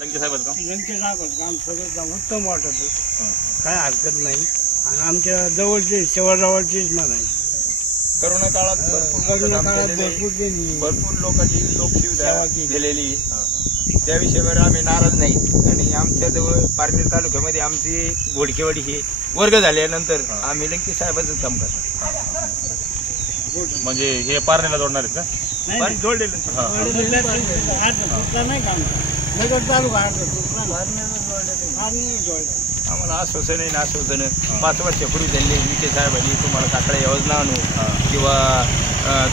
लंके साहेबांचं काम लंके साहेबांचं काम सगळं उत्तम वाटत, काय हरकत नाही. आणि आमच्या जवळचे शेवटजवळचेच म्हणायचे. करोना काळात भरपूर लोकांची लोकसेवा केलेली, त्या विषयावर आम्ही नाराज नाही. आणि आमच्या जवळ पारनेर तालुक्यामध्ये आमची घोडकेवाडी हे वर्ग झाल्यानंतर आम्ही लंके साहेबांचं काम करतो. म्हणजे हे पारनेरला जोडणार आहेत का? जोडलेलं नाही काम नगर तालुका आम्हाला आश्वासन आहे ना, आश्वासन 5 वर्षापूर्वी त्यांनी विखे साहेबांनी तुम्हाला साखळ्या योजना आणू किंवा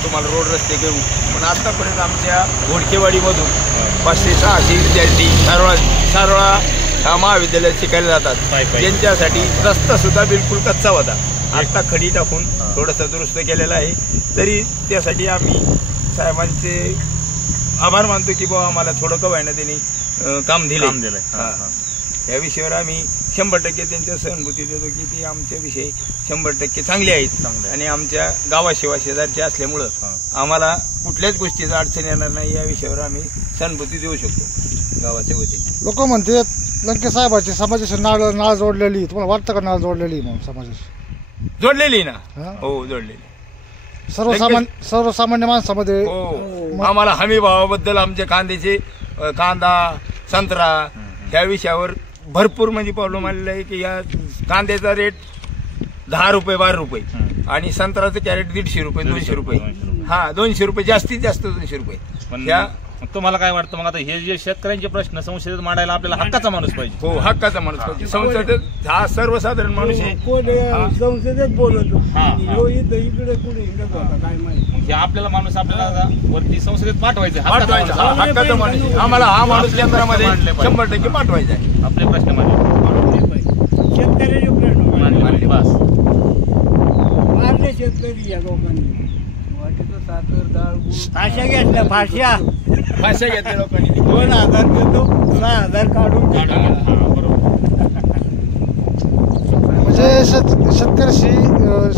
तुम्हाला रोड रस्ते घेऊ, पण आतापर्यंत आमच्या घोडकेवाडीमधून 500-600 विद्यार्थी सारोळा महाविद्यालयात शिकायला जातात. त्यांच्यासाठी रस्ता सुद्धा बिलकुल कच्चा होता, आता खडी टाकून थोडंसं दुरुस्त केलेला आहे. तरी त्यासाठी आम्ही साहेबांचे आभार मानतो की बाबा आम्हाला थोडं का व्हायना त्यांनी काम दिलं. या विषयावर आम्ही 100% त्यांच्या सहानुभूती देतो की ते आमच्या विषयी 100% चांगले आहेत. आणि आमच्या गावाशिवाय शेजारचे असल्यामुळं आम्हाला कुठल्याच गोष्टीचा अडचण येणार नाही, या विषयावर आम्ही सहानुभूती देऊ शकतो गावाच्या वतीने. लोक म्हणतात लंके साहेबांची समाजाशी नाळ जोडलेली, तुम्हाला वाटतं का नाळ जोडलेली म्हणून समाजाशी? जोडलेली ना, हो जोडलेली. सर्वसामान्य माणसामध्ये आम्हाला हमी भावाबद्दल आमच्या कांदा संत्रा ह्या विषयावर भरपूर म्हणजे प्रॉब्लेम आलेला आहे की या कांद्याचा रेट 10 रुपये 12 रुपये आणि संत्र्याचं कॅरेट 150 रुपये 200 रुपये, 200 रुपये जास्तीत जास्त 200 रुपये. तुम्हाला काय वाटतं मग आता हे जे शेतकऱ्यांचे प्रश्न संसदेत मांडायला आपल्याला हक्काचा माणूस पाहिजे? हो, हक्काचा माणूस पाहिजे. संसदेत हा सर्वसाधारण माणूस आहे, संसदेत बोलतो इकडे कुठे काय माहिती. हे आपल्याला माणूस आपल्याला वरती संसदेत पाठवायचा, हक्काचा माणूस. आम्हाला हा माणूस केंद्रामध्ये 100% पाठवायचा आहे. आपले प्रश्न मांडले, शेतकऱ्याचे प्रश्न मांडले बस. मारले शेतकरी या लोकांनी. फाश्या घेतल्या, फाश्या घेतल्या लोकांनी. 2000 देतो, 6000 काढून. म्हणजे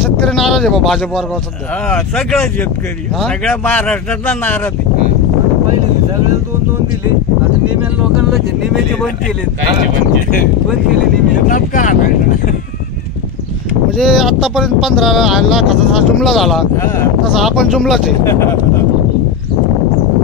शेतकरी नाराज आहे बा भाजप वर्गावर सध्या. सगळं शेतकरी सगळ्या महाराष्ट्रातला नाराज आहे. पहिले सगळ्याला 2-2 दिले, आता नेम्या लोकांना नेम्याचे बंद केले नेमे. का आणायचं? म्हणजे आतापर्यंत 15 लाखाचा जुमला झाला, तसा आपण जुमलाच आहे.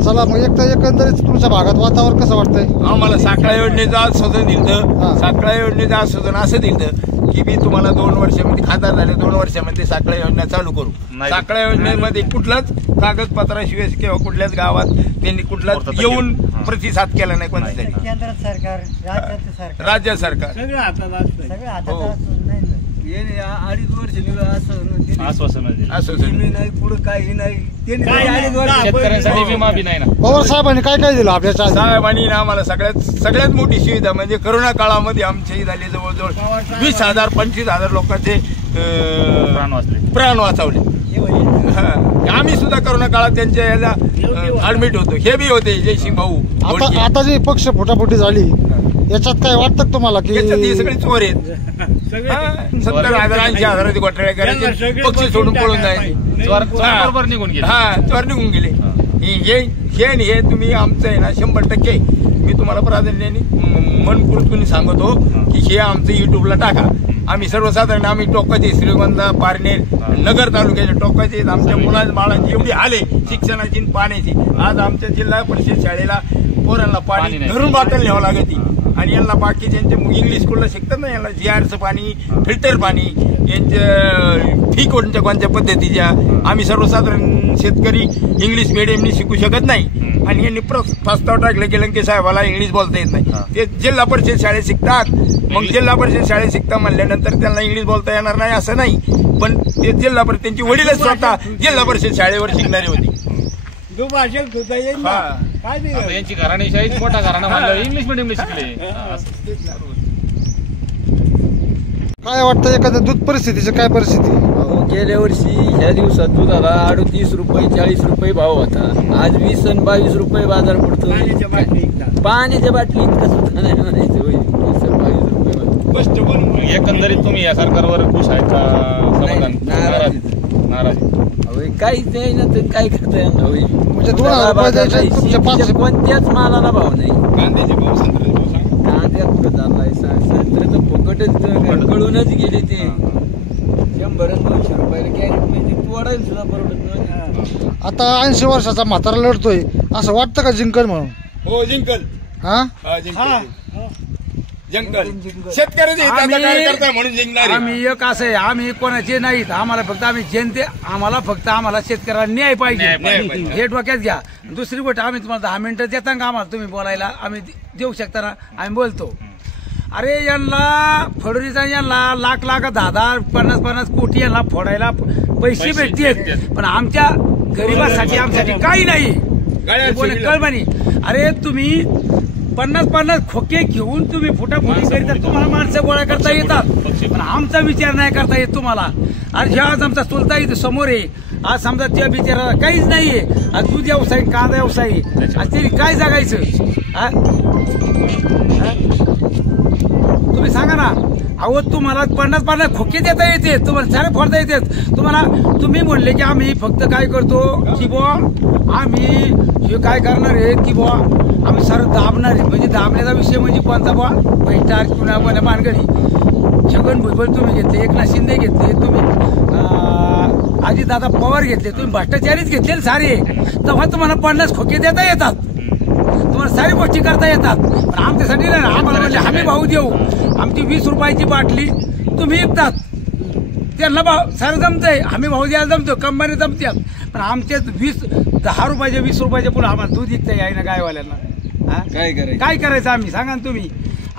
चला मग एकंदरीत तुमच्या भागात वातावरण कसं वाटतंय? आम्हाला साखळा योजनेचं आश्वासन दिलं, साखळा योजनेचं आश्वासन असं दिलं की मी तुम्हाला 2 वर्षामध्ये खासदार झाले, 2 वर्षामध्ये साखळा योजना चालू करू. साखळा योजनेमध्ये कुठलाच कागदपत्राशिवाय किंवा कुठल्याच गावात त्यांनी कुठलाच येऊन प्रतिसाद केला नाही. कोणत्या केंद्र सरकार राज्य सरकार सगळं हातात असतं. सगळं हातात नाही. 2.5 वर्ष आश्वासन नाही, पुढे काही नाही. शेतकऱ्यांसाठी विमा बी नाही ना. पवार साहेबांनी काय काय दिलं आपल्या? साहेबांनी ना आम्हाला सगळ्यात मोठी सुविधा म्हणजे करोना काळामध्ये आमची झाली जवळजवळ 20,000-25,000 लोकांचे प्राण वाचवले. आम्ही सुद्धा करोना काळात त्यांच्या याला ऍडमिट होतो, हे बी होते जयसिंग भाऊ. आता जी पक्ष फुटाफुटी झाली याच्यात काय वाटतं तुम्हाला की सगळे चोर आहेत? 70,000-80,000 घोटाळे करायचे, पक्ष सोडून पळून जायचे, चोर निघून गेले. चोर निघून गेले. हे तुम्ही आमचं आहे ना 100% मी तुम्हाला प्राधान्याने मनपूर्वक सांगतो की हे आमचं युट्यूबला टाका. आम्ही सर्वसाधारण आम्ही टोकाचे श्रीगोंदा पारनेर नगर तालुक्याच्या टोकाचे आमच्या मुलांच्या बाळांची एवढी हाले शिक्षणाची पाण्याची. आज आमच्या जिल्हा परिषद शाळेला पोरांना पाणी घरून बाटल न्यावं लागते आणि यांना बाकी ज्यांचे इंग्लिश स्कूलला शिकतात ना यांना GRचं पाणी फिल्टर पाणी यांच्या फी कोणत्या पद्धतीच्या. आम्ही सर्वसाधारण शेतकरी इंग्लिश मिडियमनी शिकू शकत नाही आणि यांनी प्रस्ताव टाकले की लंके साहेबाला इंग्लिश बोलता येत नाही. ते जिल्हा परिषद शाळेत शिकतात, मग जिल्हा परिषद शाळेत शिकता म्हणल्यानंतर त्यांना इंग्लिश बोलता येणार नाही असं नाही, पण ते जिल्हा परिषद त्यांची वडीलच स्वतः जिल्हा परिषद शाळेवर शिकणारी होती. दुभाषक होता येईल यांची घराणेशाही मोठा घराणा म्हणलं इंग्लिश मिडियमला शिकले. काय वाटतं एखाद्या दूध परिस्थितीची काय परिस्थिती? गेल्या वर्षी ह्या दिवसात दुधाला 38 रुपये 40 रुपये भाव होता. आज 20 आणि 22 रुपये बाजार पडतो. पाण्याच्या बाटली इतकं सुद्धा नाही म्हणायचं. 20 आणि 22 रुपये. एकंदरीत तुम्ही या सरकारवर खुश आहेत का? समाधान? नाराज काहीच नाही ना, तर काय करता येणार? म्हणजे 2,000 रुपये कोणत्याच मालाला भाव नाही. कांद्याचे भाव वाढूनच गेले ते 100 आणि 200 रुपयाला कॅरेट म्हणजे तोडायला सुद्धा परवडत नाही. आता 80 वर्षाचा म्हातारा लढतोय असं वाटतं का जिंकल म्हणून? हो जिंकल. हा जिंकल शेतकऱ्याचे हिताचा कार्यकर्ता म्हणून जिंकणार. आम्ही एक असं आहे, आम्ही कोणाचे नाहीत, आम्हाला फक्त आम्ही जनते, आम्हाला शेतकऱ्याला न्याय पाहिजे हे डोक्यात घ्या. दुसरी गोष्ट, आम्ही तुम्हाला 10 मिनिटं देता का आम्हाला तुम्ही बोलायला? आम्ही देऊ शकता ना, आम्ही बोलतो. अरे यांना फडणवीसा यांना लाख 10 50 कोटी यांना फोडायला पैसे भेटतील, पण आमच्या गरीबासाठी आमच्यासाठी काही नाही. कळबानी अरे तुम्ही 50 खोके घेऊन तुम्ही फुटाफुटी करीता, तुम्हाला माणसं गोळा करता येतात, पण आमचा विचार नाही करता येत तुम्हाला. आणि ह्या आज आमचा चुलता इथं समोर आहे, आज समजा त्या बिचाराला काहीच नाहीये, आज दूध व्यवसाय कांदा व्यवसाय, आज त्यांनी काय जगायचं? तुम्ही सांगा ना. अहो तुम्हाला 50 खोके देता येते, तुम्हाला सारे फोडता येते तुम्हाला. तुम्ही म्हणले की आम्ही फक्त काय करतो की बुवा आम्ही हे काय करणार आहे की बुवा आम्ही सारं दाबणार आहे. म्हणजे दाबण्याचा विषय म्हणजे कोणता बुवा? बैठार किंवा कोणा मानगडी. छगन भुजबळ तुम्ही घेतले, एकनाथ शिंदे घेतले, तुम्ही अजितदादा पवार घेतले, तुम्ही भ्रष्टाचारीच घेतले सारे. तेव्हा तुम्हाला 50 खोके देता येतात, तुम्हाला सारी गोष्टी करता येतात, पण आमच्यासाठी नाही. आम्हाला म्हणजे हमी भाऊ देऊ, आमची 20 रुपयाची बाटली तुम्ही विकतात, त्यांना भाव सारं जमतंय, हमी भाऊ द्यायला जमतो, कंपनी जमतात, पण आमच्या 10 रुपयाच्या 20 रुपयाच्या पुढे आम्हाला दूध विकता आहे ना गायवाल्यांना. काय करायचं आम्ही सांगा ना तुम्ही?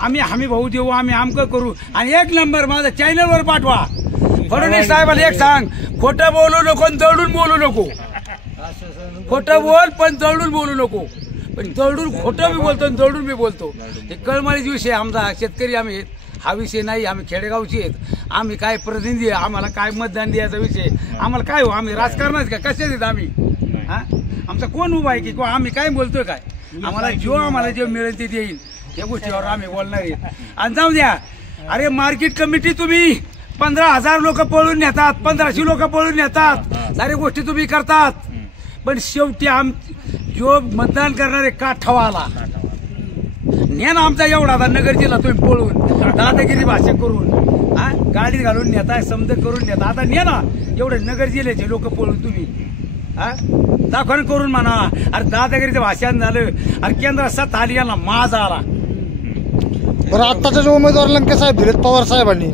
आम्ही हमी भाऊ देऊ, आम्ही आमकं करू, आणि 1 नंबर माझा चॅनलवर पाठवा. फडणवीस साहेबाला एक सांग, खोटं बोलू नको, दळून बोलू नको. खोटं बोल पण दळून बोलू नको. पण दळून खोटं बी बोलतो आणि दळून बी बोलतो. हे कळमळीचा विषय आमचा. शेतकरी आम्ही हा विषय नाही, आम्ही खेडेगावचे आहेत, आम्ही काय प्रतिनिधी आहे, आम्हाला काय मतदान द्यायचा विषय, आम्हाला काय हो, आम्ही राजकारणात का कशाच आहेत आम्ही? आमचा कोण उभा आहे की आम्ही काय बोलतोय काय? आम्हाला जे मिळेल ते देईल, या गोष्टीवर आम्ही बोलणार आहे. आणि जाऊ द्या, अरे मार्केट कमिटी तुम्ही 15,000 लोक पळून नेतात, 1500 लोक पळून नेतात, सारी गोष्टी तुम्ही करतात, पण शेवटी जो मतदान करणारे काठावाला न्या ना आमचा एवढा आता नगर जिल्हा तुम्ही पळून दादागिरी भाषा करून गाडीत घालून नेताय, समज करून नेता. आता न्या ना एवढे नगर जिल्ह्याचे लोक पळून तुम्ही दाखवण करून म्हणा. अरे दादागिरीचं भाषण झालं, अरे केंद्रात सत्ता आली, यांना माज आला. बरं आत्ताचे जे उमेदवार लंके साहेब दिलेत पवार साहेबांनी,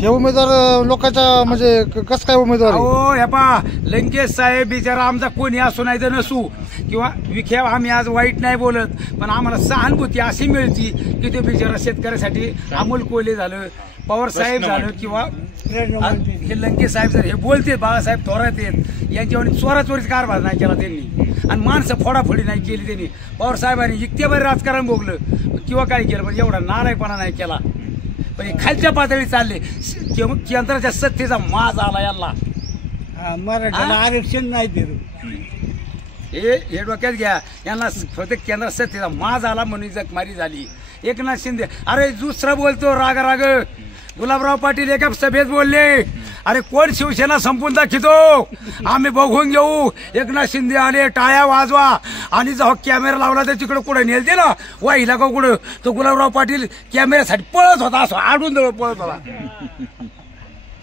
हे उमेदवार लोकांच्या म्हणजे कसं काय उमेदवार? हो हे पा लंकेश साहेब बिचारा आमचा कोणी असू नाही तर नसू, किंवा विखे आम्ही आज वाईट नाही बोलत, पण आम्हाला सहानुभूती अशी मिळती की ते बिचारा शेतकऱ्यासाठी अमोल कोल्हे झालं, पवार साहेब झालं, किंवा हे लंकेश साहेब जर हे बोलते, बाळासाहेब थोरात आहेत, यांच्यावर चोराचोरीचा कारभार नाही केला त्यांनी, आणि माणसं फोडाफोडी नाही केली त्यांनी. पवार साहेबांनी इतकेभर राजकारण भोगलं किंवा काय केलं, पण एवढा नालायकपणा नाही केला. पण हे खालच्या पातळी चालले, केंद्राच्या सत्तेचा माज आला यांना. मराठ्याला आरक्षण नाही दिलं, हे डोक्यात घ्या. यांना फक्त केंद्रात सत्तेचा माज आला म्हणून जखमारी झाली. एकनाथ शिंदे अरे दुसरं बोलतो राग गुलाबराव पाटील एका सभेत बोलले, अरे कोण शिवसेना संपून दाखवतो, आम्ही बघून घेऊ. एकनाथ शिंदे आले, टाळ्या वाजवा, आणि जेव्हा कॅमेरा लावला तर तिकडे कुठे नेलते ना वाहिला का कुठं, तो गुलाबराव पाटील कॅमेऱ्यासाठी पळत होता, असं आडून जवळ पळत होता.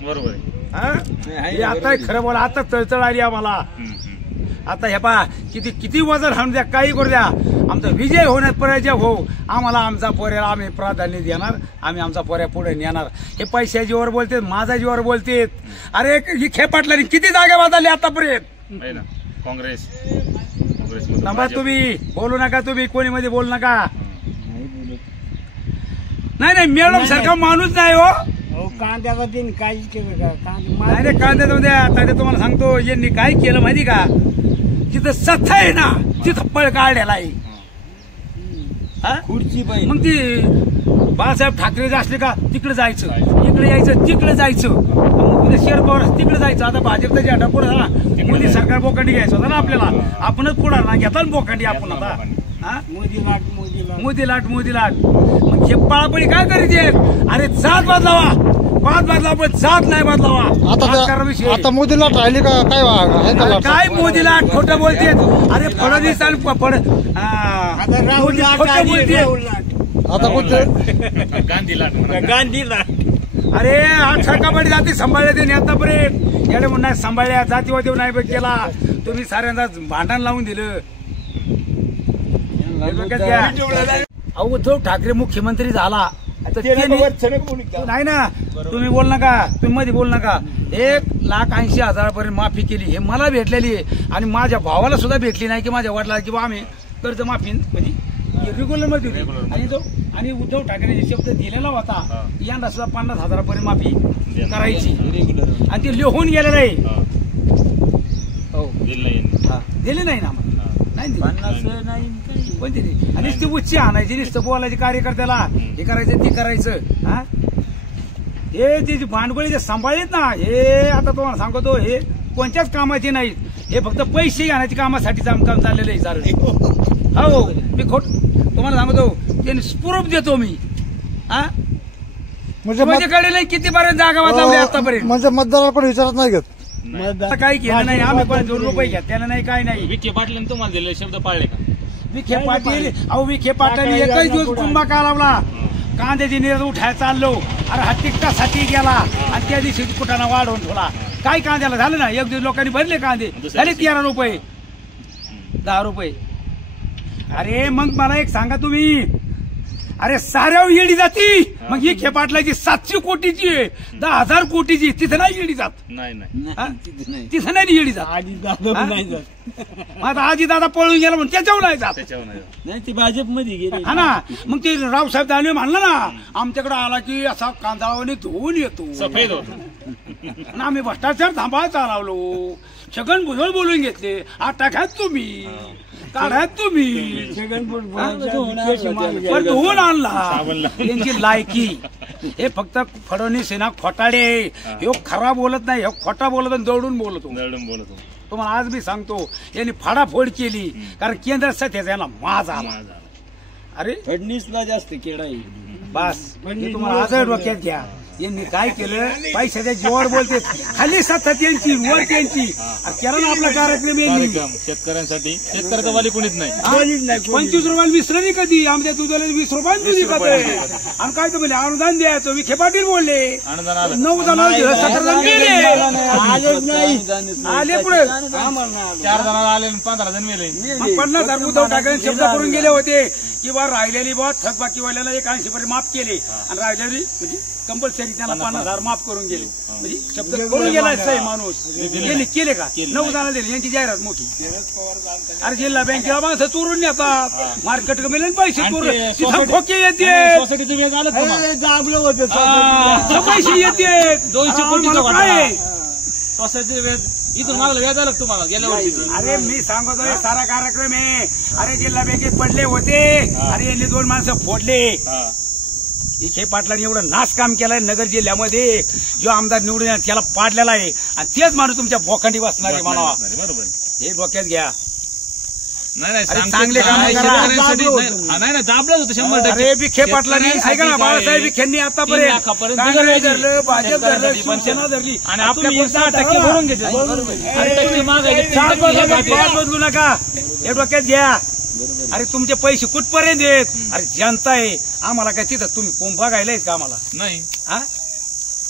बरोबर आहे. आता खरं बोला, आता तळतळ आली आम्हाला. आता हे पहा किती वजन हाणून द्या, काही करू द्या, आमचा विजय होण्यात पराजय हो, आम्हाला आमचा पोऱ्याला आम्ही प्राधान्य देणार, आम्ही आमचा पोऱ्या पुढे नेणार. हे पैशा जीवावर बोलतेत, माझा जीवावर बोलतेत. अरे ही खेपाटलानी किती जागा बदलली आतापर्यंत. काँग्रेस तुम्ही बोलू नका, तुम्ही कोणी मध्ये बोलू नका. नाही मॅडम सारखा माणूस नाही हो. कांद्याचा त्यांनी काहीच केलं का? नाही कांद्याचं द्या. आता तुम्हाला सांगतो यांनी काय केलं माहिती का, जिथं सत्ता आहे ना तिथं पळ काढलेला आहे. खुर्ची पाहिजे मग ती बाळासाहेब ठाकरे असले का तिकडे जायचं, इकडे यायचं, तिकडे जायचं. उद्या शरद पवार तिकडे जायचं. आता भाजपचा झेंडा पुढे झाला, मोदी सरकार बोकांडी घ्यायचं होता ना आपल्याला, आपणच पुढे ना घेता ना बोकांडी आपण. आता मोदी लाट. मग हे पळापळी काय करायची? अरे जात बदलावा, पाच बदलावा, पण जात नाही बदलावा. आता मोदी लाट राहिली का काय? काय मोदी लाट खोटं बोलते. अरे फडणवीस राहुल खोटं बोलते. आता कोणते गांधी लाट. अरे 8 कबड्डी जाती सांभाळल्या त्यांनी आतापर्यंत याडे म्हणून नाही सांभाळल्या जातीवादी नाही बघ केला तुम्ही साऱ्यांना भांडण लावून दिलं. हे डोक्यात घ्या. अहो उद्धव ठाकरे मुख्यमंत्री झाला तर नाही ना तुम्ही बोल नका तुम्ही मध्ये बोल नका 1,80,000 माफी केली हे मला भेटलेली आहे आणि माझ्या भावाला सुद्धा भेटली नाही की माझ्या वडिलाला किंवा आम्ही कर्ज माफी म्हणजे रेग्युलर मध्ये होती आणि उद्धव ठाकरेने शब्द दिलेला होता यंदा सुद्धा 50,000 माफी करायची आणि ते लिहून गेलेलं आहे. हो दिले नाही ना नाही पण दिली आणि ती उच्ची आणायची नुसतं बोलायची कार्यकर्त्याला हे करायचं ते करायचं. हा हे जे भांडवळी जे सांभाळलेत ना हे आता तुम्हाला सांगतो हे कोणत्याच कामाचे नाहीत हे फक्त पैसे आणायच्या कामासाठी काम चाललेलं आहे सारं. हो मी तुम्हाला सांगतो ते प्रूफ देतो मी. हा माझ्याकडे कितीपर्यंत जागा वाजवली आतापर्यंत म्हणजे मतदाराला पण विचारत नाही घेत. काही केलं नाही आम्ही पण 2 रुपये घेतलेलं नाही काय नाही. विखे पाटलांनी तुम्हाला दिलेले शब्द पाळले का? विखे पाटील अहो विखे पाटील एकच दिवस कुंभा का लावला कांद्याची निर्यात उठायला चाललो अरे हा तिकटासाठी गेला आणि त्या दिवशी कुठाना वाढवून ठेवला. काय कांद्याला झालं ना एक दिवस लोकांनी भरले कांदे झाले 13 रुपये 10 रुपये. अरे मग मला एक सांगा तुम्ही अरे साऱ्या येडी जाती मग ही खेपाटलाची 700 कोटीची 10,000 कोटीची तिथं नाही येडी जात नाही तिथं नाही येडी जात. आधी दादा नाही जात. आता आजी दादा पळून गेला म्हणून त्याच्यावर नाही जात नाही ती भाजपमध्ये गेली. हा ना मग ते रावसाहेब दानवे म्हणलं ना आमच्याकडे आला की असा कांदावाने धुवून येतो सफेद होतो आणि आम्ही भ्रष्टाचार थांबायला चालवलो छगन भुजबळ बोलून घेतले आता घ्यात तुम्ही काढात तुम्ही पण धुवून आणला त्यांची लायकी. हे फक्त फडणवीस ना खोटाडे हे खरा बोलत नाही हे खोटा बोलत आणि दौडून बोलतो. तुम्हाला आज मी सांगतो यांनी फाडाफोड केली कारण केंद्र सध्याचा यांना माज आला. अरे फडणवीसला जास्त केडा आहे बस म्हणजे तुम्हाला आज डोक्यात घ्या यांनी काय केलं पैशाच्या जीवावर बोलते खाली सत्ता त्यांची वर त्यांची केला ना आपला कार्यक्रम शेतकऱ्यांसाठी शेतकऱ्याचा वाली कोणीच नाही. 25 रुपयाला विसरली नाही कधी आमच्या दुधाला 20 रुपयाला दुधी आणि काय तर बोलले अनुदान द्यायचं विखे पाटील बोलले 9 जणांना 17 जण गेले आले पुढे 4 जणांना आले 15 जण मेले. 50,000 उद्धव ठाकरे शब्द करून गेले होते किंवा राहिलेली बॉ थकबाकीवाल्याला 180 पर्यंत माफ केले आणि राहिलेली म्हणजे कंपल्सरी त्यांना 50,000 माफ करून गेले म्हणजे शब्द करून गेला सही माणूस यांनी केले का 9 जणांना दिले यांची जाहिरात मोठी. अरे जिल्हा बँकेला माणसं चोरून नेतात मार्केट कमी पैसे चोरून तिथं खोके येते सोसायटीचं वेग आलं तुम्हाला दाबलं होतं पैसे येते 200 कोटीचं काय सोसायटीचं वेग इथून मागलं व्याज आलं तुम्हाला गेल्या वर्षीचं. अरे मी सांगतोय सारा कार्यक्रम आहे. अरे जिल्हा बँकेत पडले होते अरे यांनी 2 माणसं फोडले. इथे पाटलांनी एवढं नाश काम केलंय नगर जिल्ह्यामध्ये जो आमदार निवडून त्याला पाडलेला आहे आणि तेच माणूस तुमच्या बोखंडी बसणार आहे म्हणावा. हे डोक्यात घ्या. नाही चांगले काम नाही दाबलं होतं 100%. अरे विखे पाटलांनी ऐका ना बाळासाहेब विखेंनी आतापर्यंत काँग्रेस धरलं भाजप धरलं शिवसेना धरली आणि आपल्या 6% भरून घेते बदलू नका हे डोक्यात घ्या. अरे तुमचे पैसे कुठपर्यंत येत अरे जनता आहे आम्हाला काय तिथं तुम्ही कुंभा गायलाय का आम्हाला नाही. हा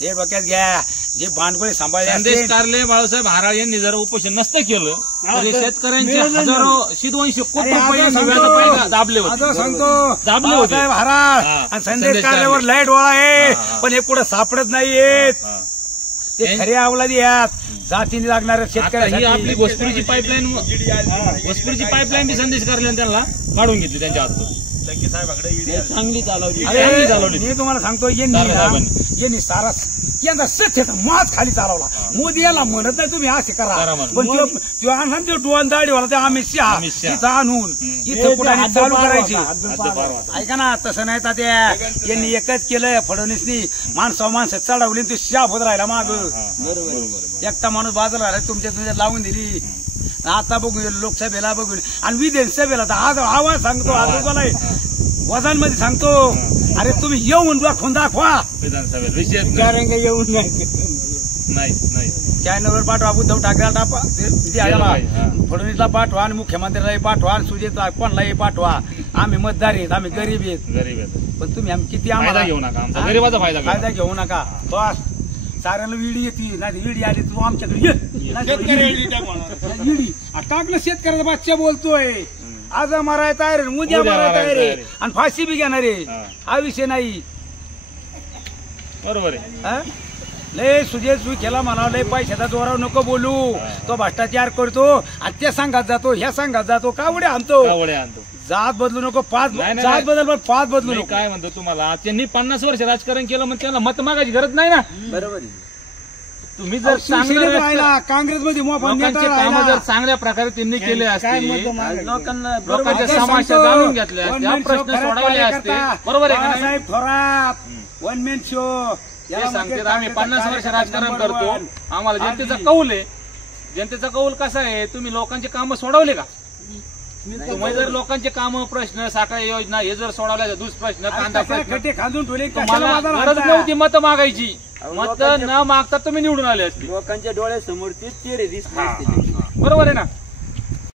हे डोक्यात घ्या जे भांडवळे सांभाळले संदेश कारले बाळासाहेब हाराळ यांनी जर उपोषण नसतं केलं तर शेतकऱ्यांचे हजारो 100-200 कोटी रुपये दाबले होते सांगतो बाळासाहेब हाराळ आणि संदेश कारल्यावर लाईट वळा आहे पण हे कुठं सापडत नाहीयेत ते खरे अवलादी यात जातीने लागणाऱ्या शेतकऱ्यांची आपली भोजपुरीची पाईपलाईन बी संदेश कारले त्यांना काढून घेतली त्यांच्या हातून चांगली चालवली. मी तुम्हाला सांगतो यांनी सारा यंदा सत्याचा माज खाली चालवला. मोदी याला म्हणत नाही तुम्ही असे करा पण तो आणा ते डोन दाढीवाला ते अमित शहा इथं आणून इथं कुठे चालू करायची. ऐका ना तसं नाही तात्या यांनी एकच केलं फडणवीसनी माणसं चढवली तू शाह होत राहिला माग एकटा माणूस बाजूला राहिला तुमच्या लावून दिली. आता बघू लोकसभेला बघून आणि विधानसभेला तर आज आवाज सांगतो आजोबाला वजनमध्ये सांगतो अरे तुम्ही येऊन दाखवून दाखवा विधानसभेत येऊन नाही नाही चॅनलवर पाठवा, उद्धव ठाकरेला फडणवीसला पाठवा आणि मुख्यमंत्र्यालाही पाठवा आणि सुजित कोणलाही पाठवा. आम्ही मतदार आहेत, आम्ही गरीब आहेत, गरीब आहेत. पण तुम्ही किती फायदा आम्हाला घेऊ नका, आमचा गरीबाचा फायदा घेऊ फायदा घेऊ नका. बस साऱ्याला विडी येते, नाही विडी आली तू आमच्याकडे ये. विडी टाकलं शेतकऱ्याचा बादशाह बोलतोय. आज मारायला तयार आहे, उद्या मारायला तयार आहे आणि फाशी बी घेणार आहे. हा विषय नाही. बरोबर आहे. हा? लय सुजय केला म्हणावं, लय पैशाचा जोरावर नको बोलू. तो भ्रष्टाचार करतो आणि त्या संघात जातो, ह्या संघात जातो, कावडे आणतो. कावळे आणतो. जात बदलू नको, पाच नाही, नाही, जात नाही. बदल पण पाच बदलू मी नको. काय म्हणतो तुम्हाला, त्यांनी 50 वर्ष राजकारण केलं, मग त्यांना मत मागायची गरज नाही ना. बरोबर आहे. तुम्ही जर शिवसेनेत राहिला, काँग्रेसमध्ये मोफत नेता लोकांचे काम राहिला. जर चांगल्या प्रकारे त्यांनी केले असते, आज लोकांना लोकांच्या आता समस्या सांगतो, जाणून घेतल्या वन असत्या, मॅन शो प्रश्न खरंच सोडवले असते. कार्यकर्ता. बरोबर आहे का नाही? Balasaheb Thorat one man show ते सांगतात आम्ही 50 वर्ष राजकारण करतो, आम्हाला जनतेचा कौल आहे. जनतेचा कौल कसा आहे, तुम्ही लोकांचे काम सोडवले का? तुम्ही जर लोकांचे काम, प्रश्न, साखळी योजना हे जर सोडवल्या, दुष्प्रश्न, कांदा प्रश्न, खड्डे खांदून ठेवले. तुम्हाला गरज नव्हती मत मागायची. मत न मागता तुम्ही निवडून आले असते. लोकांच्या डोळ्यासमोर ते चेहरे दिसले असते. बरोबर आहे ना.